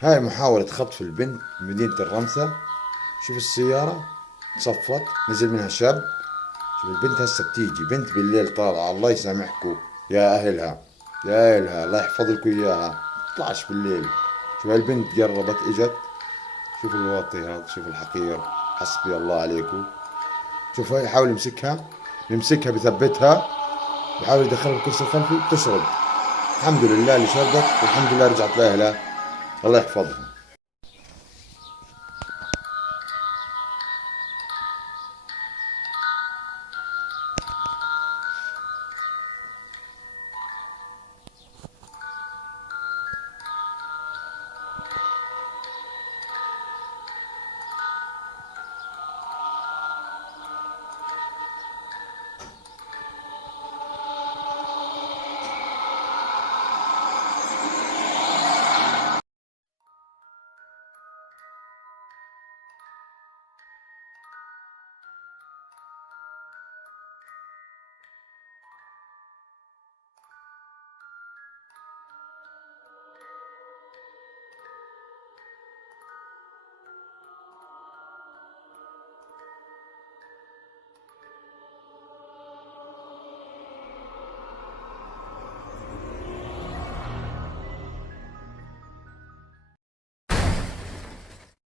هاي محاولة خطف البنت بمدينة الرمثة. شوف السيارة صفت، نزل منها شاب. شوف البنت هسه بتيجي، بنت بالليل طالعة، الله يسامحكم يا أهلها، يا أهلها الله يحفظ لكم إياها، تطلعش بالليل. شوف البنت قربت إجت. شوف الواطي هذا، شوف الحقير، حسبي الله عليكم. شوف هاي يحاول يمسكها، بيمسكها بثبتها، بحاول يدخلها الكرسي الخلفي، بتشرد. الحمد لله اللي شردت، والحمد لله رجعت لأهلها، الله يحفظها.